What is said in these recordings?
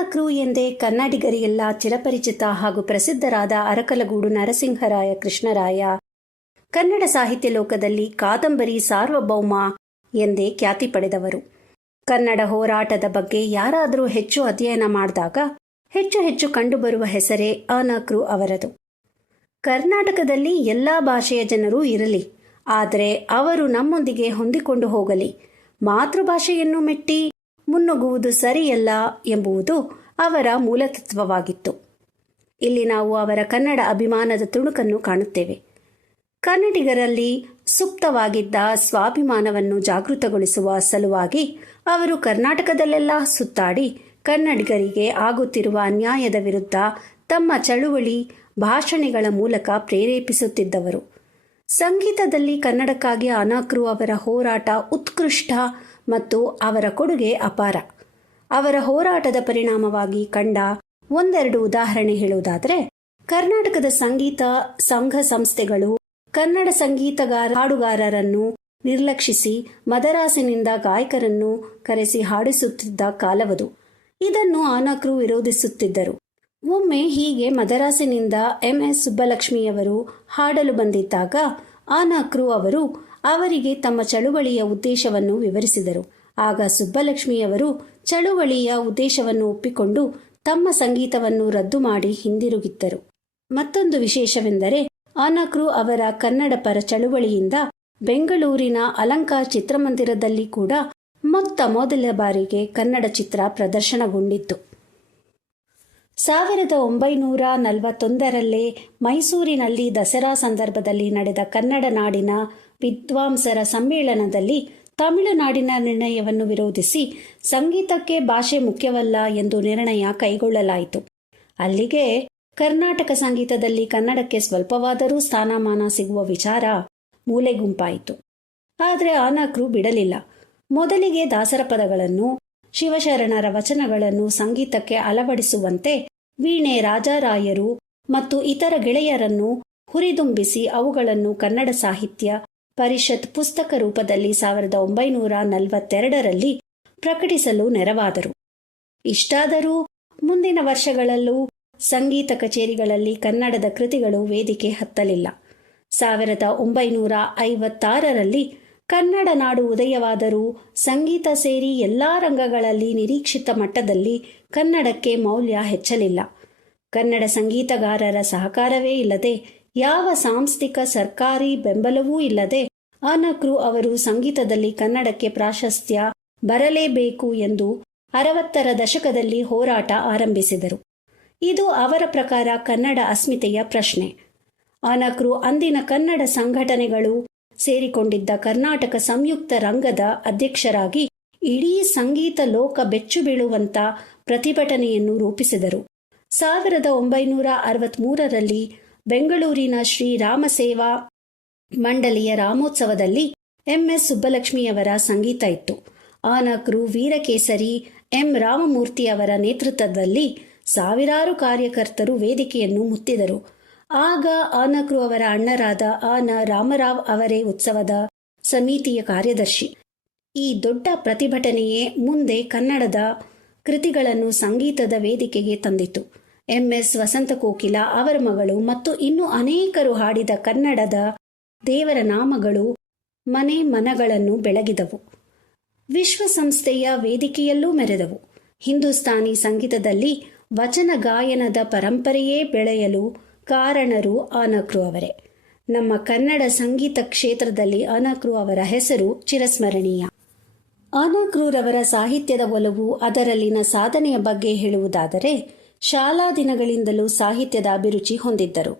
ಆನಕ್ರು ಎಂದೇ ಕನ್ನಡಿಗರಿಗೆಲ್ಲ ಚಿರಪರಿಚಿತ ಹಾಗೂ ಪ್ರಸಿದ್ಧರಾದ ಅರಕಲಗೂಡು ನರಸಿಂಹರಾಯ ಕೃಷ್ಣರಾಯ ಕನ್ನಡ ಸಾಹಿತ್ಯ ಲೋಕದಲ್ಲಿ ಕಾದಂಬರಿ ಸಾರ್ವಭೌಮ ಎಂದೇ ಖ್ಯಾತಿ ಪಡೆದವರು. ಕನ್ನಡ ಹೋರಾಟದ ಬಗ್ಗೆ ಯಾರಾದರೂ ಹೆಚ್ಚು ಅಧ್ಯಯನ ಮಾಡಿದಾಗ ಹೆಚ್ಚು ಹೆಚ್ಚು ಕಂಡುಬರುವ ಹೆಸರೇ ಆನಕ್ರು ಅವರದು. ಕರ್ನಾಟಕದಲ್ಲಿ ಎಲ್ಲ ಭಾಷೆಯ ಜನರೂ ಇರಲಿ, ಆದರೆ ಅವರು ನಮ್ಮೊಂದಿಗೆ ಹೊಂದಿಕೊಂಡು ಹೋಗಲಿ, ಮಾತೃಭಾಷೆಯನ್ನು ಮೆಟ್ಟಿ ಮುನ್ನುಗ್ಗುವುದು ಸರಿಯಲ್ಲ ಎಂಬುದು ಅವರ ಮೂಲತತ್ವವಾಗಿತ್ತು. ಇಲ್ಲಿ ನಾವು ಅವರ ಕನ್ನಡ ಅಭಿಮಾನದ ತುಣುಕನ್ನು ಕಾಣುತ್ತೇವೆ. ಕನ್ನಡಿಗರಲ್ಲಿ ಸುಪ್ತವಾಗಿದ್ದ ಸ್ವಾಭಿಮಾನವನ್ನು ಜಾಗೃತಗೊಳಿಸುವ ಸಲುವಾಗಿ ಅವರು ಕರ್ನಾಟಕದಲ್ಲೆಲ್ಲ ಸುತ್ತಾಡಿ ಕನ್ನಡಿಗರಿಗೆ ಆಗುತ್ತಿರುವ ಅನ್ಯಾಯದ ವಿರುದ್ಧ ತಮ್ಮ ಚಳುವಳಿ ಭಾಷಣಗಳ ಮೂಲಕ ಪ್ರೇರೇಪಿಸುತ್ತಿದ್ದವರು. ಸಂಗೀತದಲ್ಲಿ ಕನ್ನಡಕ್ಕಾಗಿ ಆನಕ್ರು ಅವರ ಹೋರಾಟ ಉತ್ಕೃಷ್ಟ ಮತ್ತು ಅವರ ಕೊಡುಗೆ ಅಪಾರ. ಅವರ ಹೋರಾಟದ ಪರಿಣಾಮವಾಗಿ ಕಂಡ ಒಂದೆರಡು ಉದಾಹರಣೆ ಹೇಳುವುದಾದರೆ, ಕರ್ನಾಟಕದ ಸಂಗೀತ ಸಂಘ ಸಂಸ್ಥೆಗಳು ಕನ್ನಡ ಹಾಡುಗಾರರನ್ನು ನಿರ್ಲಕ್ಷಿಸಿ ಮದರಾಸಿನಿಂದ ಗಾಯಕರನ್ನು ಕರೆಸಿ ಹಾಡಿಸುತ್ತಿದ್ದ ಕಾಲವದು. ಇದನ್ನು ಆನಕ್ರು ವಿರೋಧಿಸುತ್ತಿದ್ದರು. ಒಮ್ಮೆ ಹೀಗೆ ಮದರಾಸಿನಿಂದ ಎಂ.ಎಸ್. ಸುಬ್ಬಲಕ್ಷ್ಮಿಯವರು ಹಾಡಲು ಬಂದಿದ್ದಾಗ ಆನಕ್ರು ಅವರು ಅವರಿಗೆ ತಮ್ಮ ಚಳುವಳಿಯ ಉದ್ದೇಶವನ್ನು ವಿವರಿಸಿದರು. ಆಗ ಸುಬ್ಬಲಕ್ಷ್ಮಿಯವರು ಚಳುವಳಿಯ ಉದ್ದೇಶವನ್ನು ಒಪ್ಪಿಕೊಂಡು ತಮ್ಮ ಸಂಗೀತವನ್ನು ರದ್ದು ಮಾಡಿ ಹಿಂದಿರುಗಿದ್ದರು. ಮತ್ತೊಂದು ವಿಶೇಷವೆಂದರೆ, ಆನಕ್ರು ಅವರ ಕನ್ನಡ ಪರ ಚಳುವಳಿಯಿಂದ ಬೆಂಗಳೂರಿನ ಅಲಂಕಾರ್ ಚಿತ್ರಮಂದಿರದಲ್ಲಿ ಕೂಡ ಮೊದಲ ಬಾರಿಗೆ ಕನ್ನಡ ಚಿತ್ರ ಪ್ರದರ್ಶನಗೊಂಡಿತ್ತು. 1941ರಲ್ಲೇ ಮೈಸೂರಿನಲ್ಲಿ ದಸರಾ ಸಂದರ್ಭದಲ್ಲಿ ನಡೆದ ಕನ್ನಡ ನಾಡಿನ ವಿದ್ವಾಂಸರ ಸಮ್ಮೇಳನದಲ್ಲಿ ತಮಿಳುನಾಡಿನ ನಿರ್ಣಯವನ್ನು ವಿರೋಧಿಸಿ ಸಂಗೀತಕ್ಕೆ ಭಾಷೆ ಮುಖ್ಯವಲ್ಲ ಎಂದು ನಿರ್ಣಯ ಕೈಗೊಳ್ಳಲಾಯಿತು. ಅಲ್ಲಿಗೆ ಕರ್ನಾಟಕ ಸಂಗೀತದಲ್ಲಿ ಕನ್ನಡಕ್ಕೆ ಸ್ವಲ್ಪವಾದರೂ ಸ್ಥಾನಮಾನ ಸಿಗುವ ವಿಚಾರ ಮೂಲೆಗುಂಪಾಯಿತು. ಆದರೆ ಆನಕ್ರು ಬಿಡಲಿಲ್ಲ. ಮೊದಲಿಗೆ ದಾಸರ ಪದಗಳನ್ನು, ಶಿವಶರಣರ ವಚನಗಳನ್ನು ಸಂಗೀತಕ್ಕೆ ಅಳವಡಿಸುವಂತೆ ವೀಣೆ ರಾಜಾರಾಯರು ಮತ್ತು ಇತರ ಗೆಳೆಯರನ್ನು ಹುರಿದುಂಬಿಸಿ ಅವುಗಳನ್ನು ಕನ್ನಡ ಸಾಹಿತ್ಯ ಪರಿಷತ್ ಪುಸ್ತಕ ರೂಪದಲ್ಲಿ 1942ರಲ್ಲಿ ಪ್ರಕಟಿಸಲು ನೆರವಾದರು. ಇಷ್ಟಾದರೂ ಮುಂದಿನ ವರ್ಷಗಳಲ್ಲೂ ಸಂಗೀತ ಕಚೇರಿಗಳಲ್ಲಿ ಕನ್ನಡದ ಕೃತಿಗಳು ವೇದಿಕೆ ಹತ್ತಲಿಲ್ಲ. 1956ರಲ್ಲಿ ಕನ್ನಡ ನಾಡು ಉದಯವಾದರೂ ಸಂಗೀತ ಸೇರಿ ಎಲ್ಲ ರಂಗಗಳಲ್ಲಿ ನಿರೀಕ್ಷಿತ ಮಟ್ಟದಲ್ಲಿ ಕನ್ನಡಕ್ಕೆ ಮೌಲ್ಯ ಹೆಚ್ಚಲಿಲ್ಲ. ಕನ್ನಡ ಸಂಗೀತಗಾರರ ಸಹಕಾರವೇ ಇಲ್ಲದೆ, ಯಾವ ಸಾಂಸ್ಥಿಕ ಸರ್ಕಾರಿ ಬೆಂಬಲವೂ ಇಲ್ಲದೆ ಆನಕ್ರು ಅವರು ಸಂಗೀತದಲ್ಲಿ ಕನ್ನಡಕ್ಕೆ ಪ್ರಾಶಸ್ತ್ಯ ಬರಲೇಬೇಕು ಎಂದು 60ರ ದಶಕದಲ್ಲಿ ಹೋರಾಟ ಆರಂಭಿಸಿದರು. ಇದು ಅವರ ಪ್ರಕಾರ ಕನ್ನಡ ಅಸ್ಮಿತೆಯ ಪ್ರಶ್ನೆ. ಆನಕ್ರು ಅಂದಿನ ಕನ್ನಡ ಸಂಘಟನೆಗಳು ಸೇರಿಕೊಂಡಿದ್ದ ಕರ್ನಾಟಕ ಸಂಯುಕ್ತ ರಂಗದ ಅಧ್ಯಕ್ಷರಾಗಿ ಇಡೀ ಸಂಗೀತ ಲೋಕ ಬೆಚ್ಚು ಬೀಳುವಂತ ಪ್ರತಿಭಟನೆಯನ್ನು ರೂಪಿಸಿದರು. 1963ರಲ್ಲಿ ಬೆಂಗಳೂರಿನ ಶ್ರೀರಾಮ ಸೇವಾ ಮಂಡಳಿಯ ರಾಮೋತ್ಸವದಲ್ಲಿ ಎಂ.ಎಸ್. ಸುಬ್ಬಲಕ್ಷ್ಮಿಯವರ ಸಂಗೀತ ಇತ್ತು. ಆನಕ್ರು ವೀರಕೇಸರಿ ಎಂ. ರಾಮಮೂರ್ತಿ ಅವರ ನೇತೃತ್ವದಲ್ಲಿ ಸಾವಿರಾರು ಕಾರ್ಯಕರ್ತರು ವೇದಿಕೆಯನ್ನು ಮುತ್ತಿದರು. ಆಗ ಆನಕ್ರು ಅವರ ಅಣ್ಣರಾದ ರಾಮರಾವ್ ಅವರೇ ಉತ್ಸವದ ಸಮಿತಿಯ ಕಾರ್ಯದರ್ಶಿ. ಈ ದೊಡ್ಡ ಪ್ರತಿಭಟನೆಯೇ ಮುಂದೆ ಕನ್ನಡದ ಕೃತಿಗಳನ್ನು ಸಂಗೀತದ ವೇದಿಕೆಗೆ ತಂದಿತು. ಎಂ.ಎಸ್. ವಸಂತಕೋಕಿಲ ಅವರ ಮಗಳು ಮತ್ತು ಇನ್ನೂ ಅನೇಕರು ಹಾಡಿದ ಕನ್ನಡದ ದೇವರ ನಾಮಗಳು ಮನೆ ಮನಗಳನ್ನು ಬೆಳಗಿದವು. ವಿಶ್ವಸಂಸ್ಥೆಯ ವೇದಿಕೆಯಲ್ಲೂ ಮೆರೆದವು. ಹಿಂದೂಸ್ತಾನಿ ಸಂಗೀತದಲ್ಲಿ ವಚನ ಗಾಯನದ ಪರಂಪರೆಯೇ ಬೆಳೆಯಲು ಕಾರಣರು ಆನಕ್ರು ಅವರೇ. ನಮ್ಮ ಕನ್ನಡ ಸಂಗೀತ ಕ್ಷೇತ್ರದಲ್ಲಿ ಆನಕ್ರು ಅವರ ಹೆಸರು ಚಿರಸ್ಮರಣೀಯ. ಆನಕ್ರುರವರ ಸಾಹಿತ್ಯದ ಒಲವು, ಅದರಲ್ಲಿನ ಸಾಧನೆಯ ಬಗ್ಗೆ ಹೇಳುವುದಾದರೆ, ಶಾಲಾ ದಿನಗಳಿಂದಲೂ ಸಾಹಿತ್ಯದ ಅಭಿರುಚಿ ಹೊಂದಿದ್ದರು.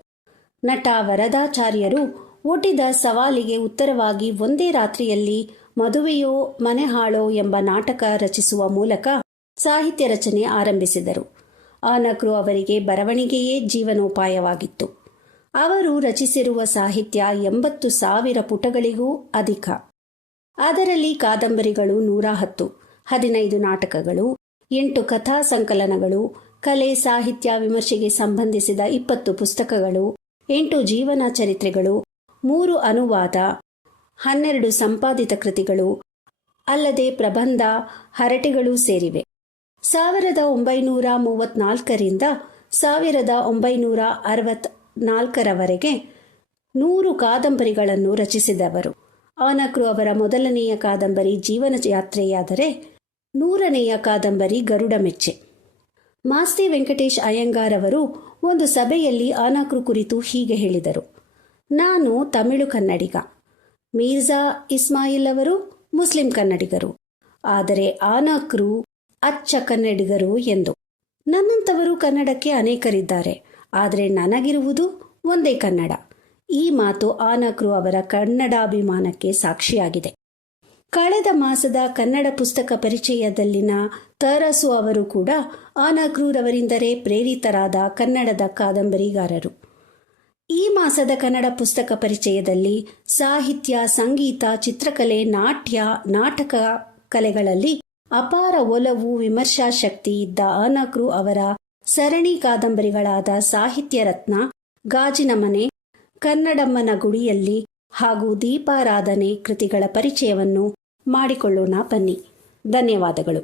ನಟ ವರದಾಚಾರ್ಯರು ಒಡ್ಡಿದ ಸವಾಲಿಗೆ ಉತ್ತರವಾಗಿ ಒಂದೇ ರಾತ್ರಿಯಲ್ಲಿ ಮದುವೆಯೋ ಮನೆ ಹಾಳೋ ಎಂಬ ನಾಟಕ ರಚಿಸುವ ಮೂಲಕ ಸಾಹಿತ್ಯ ರಚನೆ ಆರಂಭಿಸಿದರು. ಆನಕ್ರು ಅವರಿಗೆ ಬರವಣಿಗೆಯೇ ಜೀವನೋಪಾಯವಾಗಿತ್ತು. ಅವರು ರಚಿಸಿರುವ ಸಾಹಿತ್ಯ 80,000 ಪುಟಗಳಿಗೂ ಅಧಿಕ. ಅದರಲ್ಲಿ ಕಾದಂಬರಿಗಳು 110, 15 ನಾಟಕಗಳು, 8 ಕಥಾ ಸಂಕಲನಗಳು, ಕಲೆ ಸಾಹಿತ್ಯ ವಿಮರ್ಶೆಗೆ ಸಂಬಂಧಿಸಿದ 20 ಪುಸ್ತಕಗಳು, 8 ಜೀವನ ಚರಿತ್ರೆಗಳು, 3 ಅನುವಾದ, 12 ಸಂಪಾದಿತ ಕೃತಿಗಳು, ಅಲ್ಲದೆ ಪ್ರಬಂಧ, ಹರಟೆಗಳೂ ಸೇರಿವೆ. 1934ರಿಂದ 1964ರವರೆಗೆ 100 ಕಾದಂಬರಿಗಳನ್ನು ರಚಿಸಿದವರು. ಆನಕ್ರು ಅವರ ಮೊದಲನೆಯ ಕಾದಂಬರಿ ಜೀವನ ಯಾತ್ರೆಯಾದರೆ 100ನೆಯ ಕಾದಂಬರಿ ಗರುಡ ಮೆಚ್ಚೆ. ಮಾಸ್ತಿ ವೆಂಕಟೇಶ್ ಅಯ್ಯಂಗಾರ್ ಅವರು ಒಂದು ಸಭೆಯಲ್ಲಿ ಆನಕ್ರು ಕುರಿತು ಹೀಗೆ ಹೇಳಿದರು: ನಾನು ತಮಿಳು ಕನ್ನಡಿಗ, ಮೀರ್ಜಾ ಇಸ್ಮಾಯಿಲ್ ಅವರು ಮುಸ್ಲಿಂ ಕನ್ನಡಿಗರು, ಆದರೆ ಆನಕ್ರು ಅಚ್ಚ ಕನ್ನಡಿಗರು ಎಂದು. ನನ್ನಂಥವರು ಕನ್ನಡಕ್ಕೆ ಅನೇಕರಿದ್ದಾರೆ, ಆದರೆ ನನಗಿರುವುದು ಒಂದೇ ಕನ್ನಡ. ಈ ಮಾತು ಆನಕ್ರು ಅವರ ಕನ್ನಡಾಭಿಮಾನಕ್ಕೆ ಸಾಕ್ಷಿಯಾಗಿದೆ. ಕಳೆದ ಮಾಸದ ಕನ್ನಡ ಪುಸ್ತಕ ಪರಿಚಯದಲ್ಲಿನ ತರಸು ಅವರು ಕೂಡ ಆನಕ್ರೂರವರಿಂದಲೇ ಪ್ರೇರಿತರಾದ ಕನ್ನಡದ ಕಾದಂಬರಿಗಾರರು. ಈ ಮಾಸದ ಕನ್ನಡ ಪುಸ್ತಕ ಪರಿಚಯದಲ್ಲಿ ಸಾಹಿತ್ಯ, ಸಂಗೀತ, ಚಿತ್ರಕಲೆ, ನಾಟ್ಯ, ನಾಟಕ ಕಲೆಗಳಲ್ಲಿ ಅಪಾರ ಒಲವು, ವಿಮರ್ಶಾ ಶಕ್ತಿ ಇದ್ದ ಆನಕ್ರು ಅವರ ಸರಣಿ ಕಾದಂಬರಿಗಳಾದ ಸಾಹಿತ್ಯ ರತ್ನ, ಗಾಜಿನ ಮನೆ, ಕನ್ನಡಮ್ಮನ ಗುಡಿಯಲ್ಲಿ ಹಾಗೂ ದೀಪಾರಾಧನೆ ಕೃತಿಗಳ ಪರಿಚಯವನ್ನು ಮಾಡಿಕೊಳ್ಳೋಣ ಬನ್ನಿ. ಧನ್ಯವಾದಗಳು.